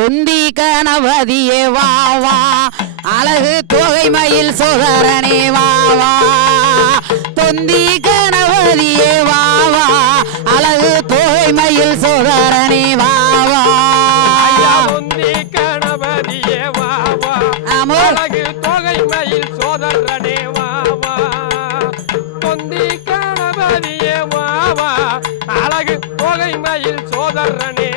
துந்தி கணபதியே வா வா. அழகு தோகை மயில் சோதரனே வா வா. தொந்தி கணபதியே வா வா. அழகு தோகை மயில் சோதரனே வா வா. உந்தி கணபதியே வா வா. அழகு தொகை மயில் சோதரனே வா வா. தொந்தி கணபதியே வா வா. அழகு தொகை மயில் சோதரனே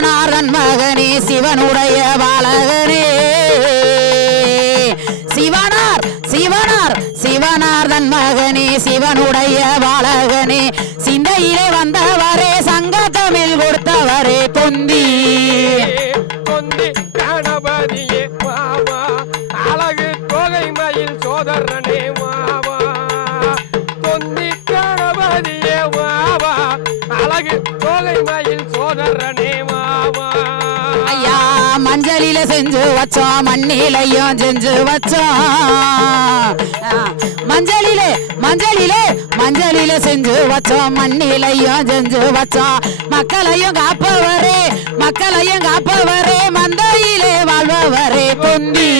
சிவனாரன் மகனே சிவனுடைய பாலகனே. சிவனார் சிவனார் சிவனார்தன் மகனே சிவனுடைய பாலகனே. சிந்தையிலே வந்தவர் மஞ்சளில செஞ்சு வச்சோம் மண்ணிலையும் செஞ்சு வச்சோம் ஆ, மஞ்சளிலே மஞ்சளிலே மஞ்சளில செஞ்சு வச்சோம் மண்ணிலையும் செஞ்சு வச்சோம் மக்களையும் காப்பவரே மக்களையும் காப்பவரே மந்தையிலே வாழ்பவரே தொந்தி தொந்தி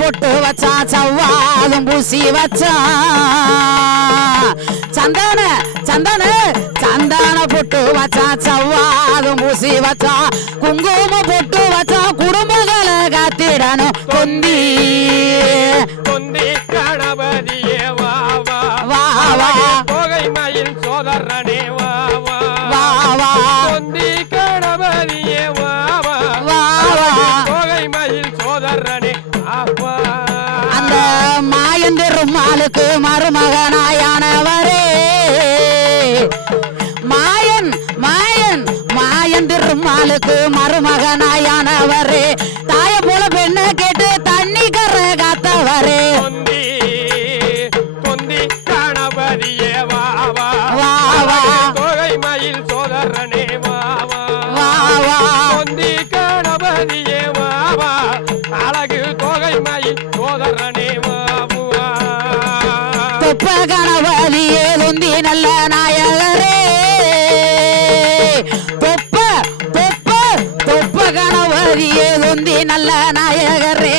பொட்டு வச்சா சவ்வாலும் பூசி வச்சா. சந்தன சந்தன சந்தன பொட்டு வச்சா சவ்வாலும் பூசி வச்சா. குங்கும பெருமாளுக்கு மருமகனாயானவரே. மாயன் மாயன் மாயன் திருமாலுக்கு மருமகனாயானவரே. கொப்ப கணபதியே தொந்தி நல்ல நாயகரே. தொப்ப தொப்ப தொப்ப கணபதியே தொந்தி நல்ல நாயகரே.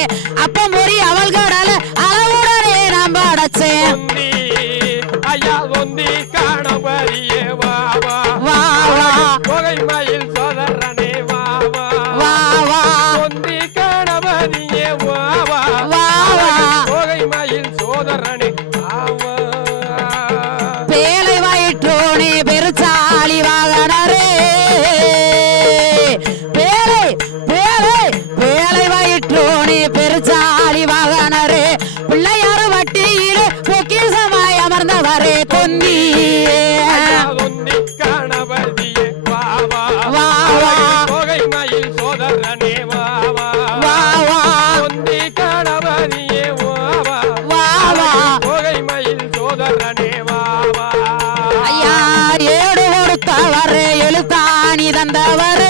ஐயா ஏடு தவறு எழுத்தாணி தந்தவர்.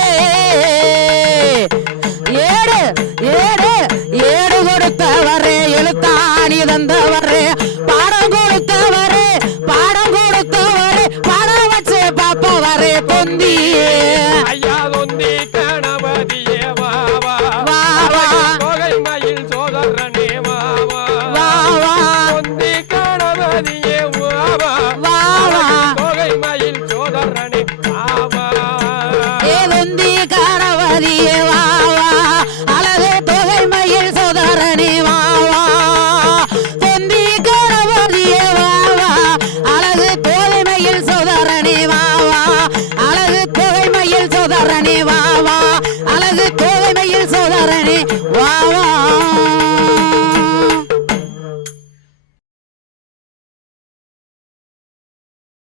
ஏலந்தி காரவதியே வாவா அழகு தொகை மயில் சோதரனே வாவா செந்தி காரவதியே வாவா அழகு தொகை மயில் சோதரனே வாவா அழகு தொகை மயில் சோதரனே வாவா அழகு தொகை மயில் சோதரனே வாவா